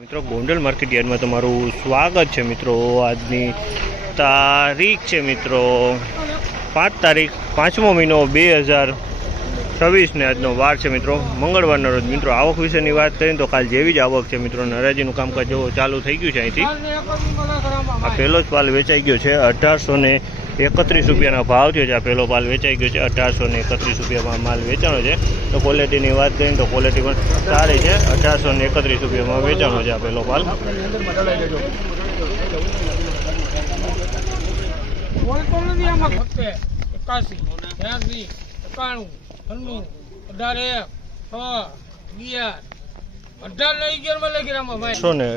મિત્રો ગોંડલ માર્કેટ યાર્ડમાં તમારું સ્વાગત છે મિત્રો। આજની તારીખ છે મિત્રો 5 તારીખ 5મો મહિનો 2026 ને આજનો વાર છે મિત્રો મંગળવારનો રોજ। મિત્રો આવક વિશેની વાત કરીએ તો કાલ જેવી જ આવક છે મિત્રો। નરાજીનું કામકાજ જો ચાલુ થઈ ગયું છે। અહીંથી આ પહેલો જ પાલ વેચાઈ ગયો છે 1831 રૂપિયાના ભાવ થયો છે। આ પહેલો પાલ વેચાઈ ગયો છે 1831 રૂપિયામાં માલ વેચાણો છે। તો ક્વોલિટીની વાત કરીએ તો ક્વોલિટી પણ સારી છે। 1831 રૂપિયામાં વેચાણો છે આ પહેલો પાલ।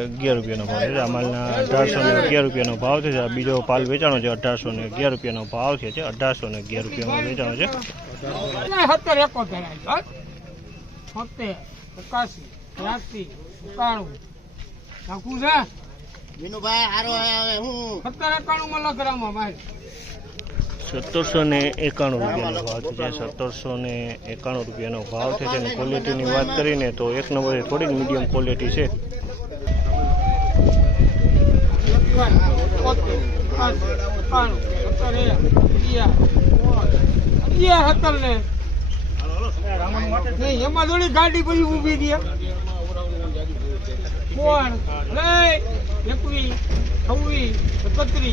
₹1811 ભાવ છે। આ માલના 1811 ભાવ છે। આ બીજો પાલ વેચાણો છે 1811 ભાવ છે। 1811 રૂપિયામાં વેચાણો છે। ₹1791 ભાવ છે। 1791 રૂપિયાનો ભાવ છે। તેની ક્વોલિટીની વાત કરીને તો એક નંબર થોડીક મીડિયમ ક્વોલિટી છે। એમાં થોડી ગાડી પછી ઉભી ગયા કોણ 21 26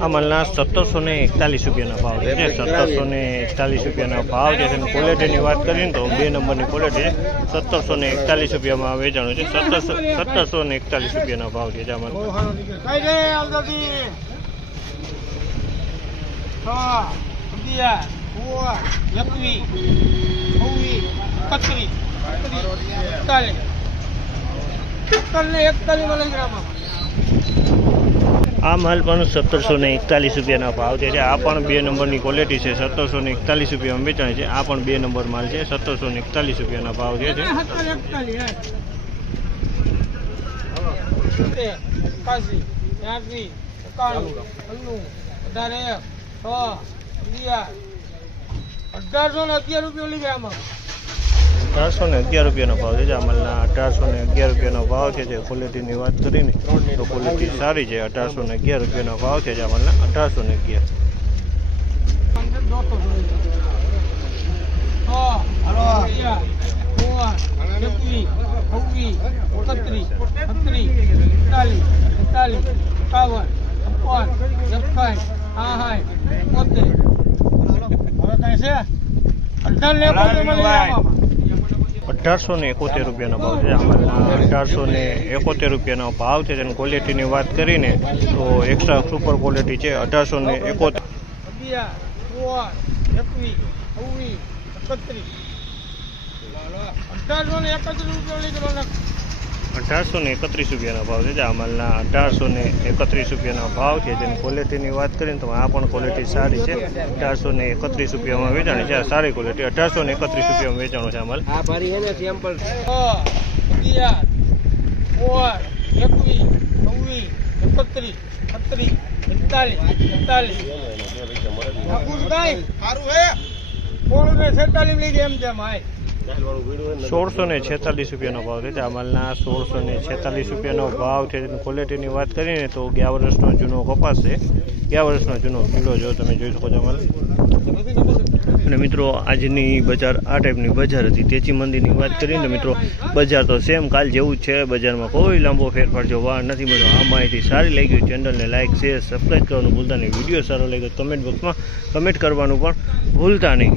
આ માલના 1741 રૂપિયાના ભાવ છે। 1741 રૂપિયાના ભાવ છે। તેની ક્વોલિટીની વાત કરીએ તો 2 નંબરની ક્વોલિટી છે। 1741 રૂપિયામાં વેચાણું છે। 1741 રૂપિયાના ભાવ છે આ માલ। આ માલ પણ 1741 રૂપિયાના ભાવ છે। આ પણ 2 નંબરની ક્વોલિટી છે। 1741 રૂપિયામાં વેચાણ છે। આ પણ 2 નંબર માલ છે। 1741 રૂપિયાના ભાવ છે। ₹1811 રૂપિયાનો ભાવ છે। આ માલના 1811 રૂપિયાનો ભાવ છે। ક્વોલિટીની વાત કરીને તો ક્વોલિટી સારી છે। 1811 રૂપિયાનો ભાવ છે આ માલના 1811। ₹1871 રૂપિયાનો ભાવ છે। આ માલના 1871 રૂપિયાનો ભાવ છે। તેની ક્વોલિટીની વાત કરીને તો એક્સ્ટ્રા સુપર ક્વોલિટી છે। 1871 રૂપિયાનો ભાવ છે। આ માલના 1831 રૂપિયાનો ભાવ છે। તેની ક્વોલિટીની વાત કરીને તો આ પણ ક્વોલિટી સારી છે। 1831 રૂપિયામાં વેચાણી છે। આ સારી ક્વોલિટી 1831 રૂપિયામાં વેચાણો છે આ માલ। ₹1646 રૂપિયાનો ભાવ છે। આ માલના 1646 રૂપિયાનો ભાવ છે। ક્વોલિટીની વાત કરીને તો 11 વર્ષનો જૂનો કપાસ છે। 11 વર્ષનો જૂનો કિલો જો તમે જોઈ શકો છો માલ। અને મિત્રો આજની બજાર આ ટાઈપની બજાર હતી। તેજી મંદીની વાત કરીએ તો મિત્રો બજાર તો સેમ કાલ જેવું જ છે। બજારમાં કોઈ લાંબો ફેરફાર જોવા નથી મળ્યો। આ માહિતી સારી લાગી ચેનલને લાઇક શેર સબસ્ક્રાઈબ કરવાનું ભૂલતા નહીં। વિડીયો સારો લાગ્યો કમેન્ટ બોક્સમાં કમેન્ટ કરવાનું પણ ભૂલતા નહીં।